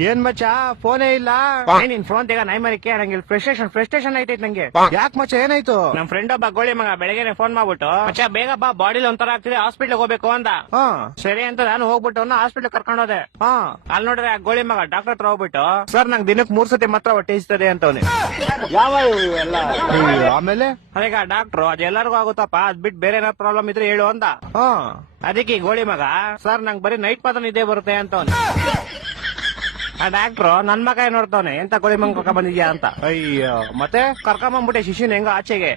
ಏನ್ ಮಚ್ಚ ಫೋನೇ ಇಲ್ಲ. ನಿನ್ ಫೋನ್ ತೆಗ ನೈ ಮರಿಕೆ ನಂಗೆ ಫ್ರಸ್ಟ್ರೇಷನ್ ಐತೈತ್ ನಂಗೆ. ಯಾಕೆ ಮಚ್ಚ ಏನಾಯ್ತು? ನಮ್ ಫ್ರೆಂಡ್ ಒಬ್ಬ ಗೋಳಿ ಮಗ ಬೆಳಗ್ಗೆ ಫೋನ್ ಮಾಡ್ಬಿಟ್ಟು ಮಚ್ಚ ಬೇಗ ಬಾ ಬಾಡಿಲಿ ಒಂಥರ ಆಗ್ತಿದೆ ಹಾಸ್ಪಿಟ್ಲ್ ಹೋಗ್ಬೇಕು ಅಂದ. ಸರಿ ಅಂತ ನಾನು ಹೋಗ್ಬಿಟ್ಟು ಹಾಸ್ಪಿಟ್ಲ್ ಕರ್ಕೊಂಡು ಹೋದೆ. ಅಲ್ಲಿ ನೋಡ್ರೆ ಆ ಗೋಳಿ ಮಗ ಡಾಕ್ಟರ್ ಹತ್ರ ಹೋಗ್ಬಿಟ್ಟು ಸರ್ ನಂಗೆ ದಿನಕ್ಕೆ 3 ಸತಿ ಮಾತ್ರ ಹೊಟ್ಟೆ ಇಸ್ತದೆ ಅಂತವನೆ. ಆಮೇಲೆ ಅದೀಗ ಡಾಕ್ಟ್ರು ಅದೆಲ್ಲರಿಗೂ ಆಗುತ್ತಪ್ಪ ಅದ್ ಬಿಟ್ಟು ಬೇರೆ ಏನಾದ್ರು ಪ್ರಾಬ್ಲಮ್ ಇದ್ರೆ ಹೇಳು ಅಂದ. ಅದಕ್ಕೆ ಗೋಳಿ ಮಗ ಸರ್ ನಂಗೆ ಬರೀ ನೈಟ್ ಮಾತ್ರ ನಿದ್ದೆ ಬರುತ್ತೆ ಅಂತವನೆ. ಆ ಡಾಕ್ಟ್ರು ನನ್ ಮಗ ನೋಡ್ತಾವನೆ ಎಂತ ಗೋಳಿ ಮಂಗ ಕರ್ಕೊಂಡ್ ಬಂದಿದ್ಯಾ ಅಂತ. ಅಯ್ಯೋ ಮತ್ತೆ ಕರ್ಕೊಂಬಂದ್ಬಿಟ್ಟೆ ಶಿಶಿನ ಹೆಂಗ ಆಚೆಗೆ.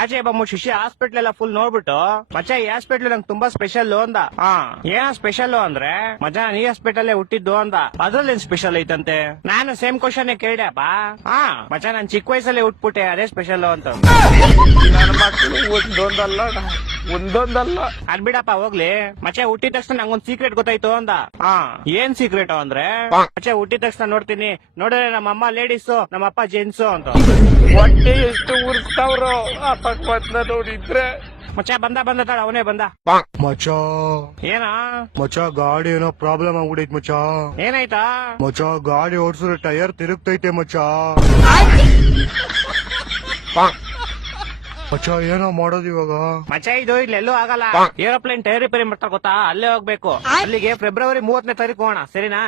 ಆಚೆ ಬಂದ್ಬಿಟ್ಟು ಶಿಶಿ ಹಾಸ್ಪಿಟ್ಲ್ ಎಲ್ಲ ಫುಲ್ ನೋಡ್ಬಿಟ್ಟು ಮಚ್ಚ ಈ ಹಾಸ್ಪಿಟ್ಲ್ ನಂಗೆ ತುಂಬಾ ಸ್ಪೆಷಲ್ ಅಂದ. ಏನ ಸ್ಪೆಷಲ್ ಅಂದ್ರೆ ಮಜಾ ಈ ಹಾಸ್ಪಿಟಲ್ ಹುಟ್ಟಿದ್ದು ಅಂದ. ಅದ್ರಲ್ಲಿ ಏನ್ ಸ್ಪೆಷಲ್ ಐತಂತೆ? ನಾನು ಸೇಮ್ ಕ್ವಶನ್ ಕೇಳ್ದೆಪ್ಪ. ಮಚ್ಚ ನಾನ್ ಚಿಕ್ಕ ವಯಸ್ಸಲ್ಲಿ ಹುಟ್ಬಿಟ್ಟೆ ಅದೇ ಸ್ಪೆಷಲ್ ಅಂತ. ನನ್ನ ಮಕ್ಕಳು ಒಂದೊಂದಲ್ಲ ಅದ್ ಬಿಡಪ್ಪ ಹೋಗ್ಲಿ. ಮಚ್ಚ ಹುಟ್ಟಿದ ತಕ್ಷಣ ನಂಗೊಂದ್ ಸೀಕ್ರೆಟ್ ಗೊತ್ತಾಯ್ತು ಅಂದ. ಏನ್ ಸೀಕ್ರೆಟ್ ಅಂದ್ರೆ ಮಚ್ಚ ಹುಟ್ಟಿದ ತಕ್ಷಣ ನೋಡ್ತೀನಿ ನೋಡಿದ್ರೆ ನಮ್ಮ ಅಮ್ಮ ಲೇಡೀಸು ನಮ್ಮ ಅಪ್ಪ ಜೆಂಟ್ಸು ಅಂತ. ಹೊಟ್ಟೆ ಎಷ್ಟು ಉರ್ಸ್ತಾವ್ರೋ ಆ ಪಕ್ವತ್ನ ನೋಡಿದ್ರೆ. ಮಚ್ಚ ಬಂದ ತಾಳ ಅವನೇ ಬಂದ. ಮಚ್ಚ ಏನ ಮಚ್ಚ ಗಾಡಿ ಏನೋ ಪ್ರಾಬ್ಲಮ್ ಆಗ್ಬಿಡೈತ್ ಮಚ್ಚ. ಏನಾಯ್ತಾ? ಮಚ್ಚ ಗಾಡಿ ಓಡಿಸಿದ್ರೆ ಟೈರ್ ತಿರುಗ್ತೈತೆ ಮಚ್ಚ. ಮಚ್ಚ ಏನೋ ಮಾಡೋದು ಇವಾಗ? ಮಚ್ಚ ಇದು ಇಲ್ಲೆಲ್ಲೂ ಆಗಲ್ಲ. ಏರೋಪ್ಲೇನ್ ಟೈರ್ ರಿಪೇರಿ ಮಾಡ್ತಾ ಗೊತ್ತಾ, ಅಲ್ಲೇ ಹೋಗ್ಬೇಕು. ಅಲ್ಲಿಗೆ ಫೆಬ್ರವರಿ 30ನೇ ತಾರೀಕು ಹೋಗೋಣ, ಸರಿನಾ?